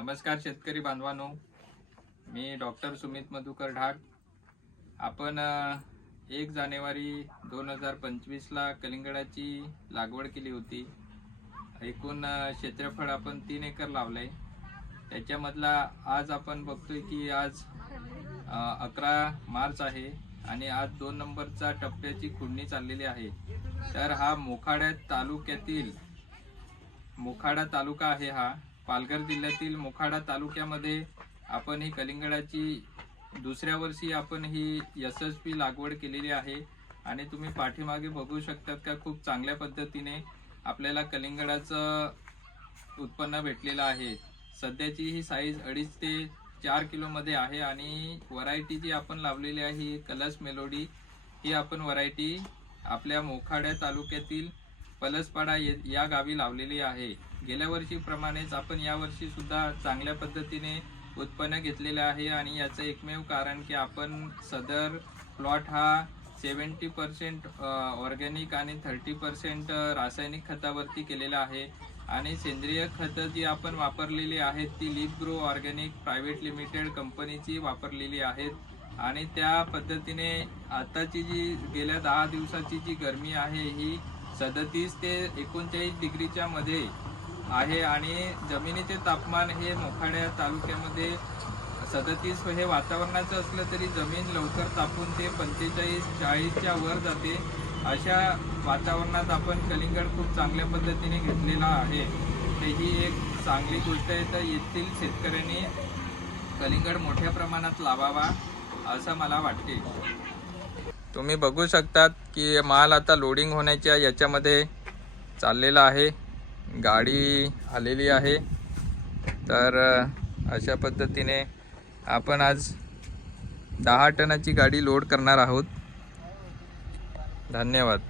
नमस्कार शेतकरी बांधवानो. मी डॉक्टर सुमित मधुकर ढाक आपण एक जानेवारी दोन हजार पंचवीसला कलिंगडाची लागवड केली होती. एकूण क्षेत्रफळ आपण तीन एकर लावलंय. त्याच्यामधला आज आपण बघतोय की आज अकरा मार्च आहे आणि आज दोन नंबरचा टप्प्याची खुडणी चाललेली आहे. तर हा मोखाड्या तालुक्यातील मोखाडा तालुका आहे हा. पालघर जिल्ह्यातील मोखाडा तालुक्यामध्ये आपण ही कलिंगडाची दुसऱ्या वर्षी आपण ही यशस्वी लागवड केलेली आहे. आणि तुम्ही पाठीमागे बघू शकतात का खूप चांगल्या पद्धतीने आपल्याला कलिंगडाचं उत्पन्न भेटलेलं आहे. सध्याची ही साईज अडीच ते चार किलोमध्ये आहे आणि व्हरायटी जी आपण लावलेली आहे ही कलस मेलोडी ही आपण व्हरायटी आपल्या मोखाड्या तालुक्यातील पलसपाडा ये- या गावी लावलेली आहे. गेल्या वर्षीप्रमाणेच आपण यावर्षी सुद्धा चांगल्या पद्धतीने उत्पन्न घेतलेलं आहे आणि याचं एकमेव कारण की आपण सदर प्लॉट हा सेवन्टी पर्सेंट ऑर्गॅनिक आणि थर्टी पर्सेंट रासायनिक खतावरती केलेला आहे. आणि सेंद्रिय खतं जी आपण वापरलेली आहेत ती Lip Grow Organic private limited कंपनीची वापरलेली आहेत. आणि त्या पद्धतीने आताची जी गेल्या दहा दिवसाची जी गरमी आहे ही सदतीस ते एकोणचाळीस डिग्रीच्या मध्ये आहे आणि जमिनीचे तापमान हे मोखाड्या तालुक्यामध्ये सदतीस हे वातावरणाचं असलं तरी जमीन लवकर तापून ते पंचेचाळीस चाळीसच्या वर जाते. अशा वातावरणात आपण कलिंगड खूप चांगल्या पद्धतीने घेतलेला आहे. ही एक चांगली गोष्ट आहे. तर येथील शेतकऱ्यांनी कलिंगड मोठ्या प्रमाणात लावावा असं मला वाटते. तुम्ही बघू शकतात की माल आता लोडिंग होण्याच्या याच्यामध्ये चाललेला आहे. गाडी आलेली आहे. तर अशा पद्धतीने आपण आज दहा टनाची गाडी लोड करणार आहोत. धन्यवाद.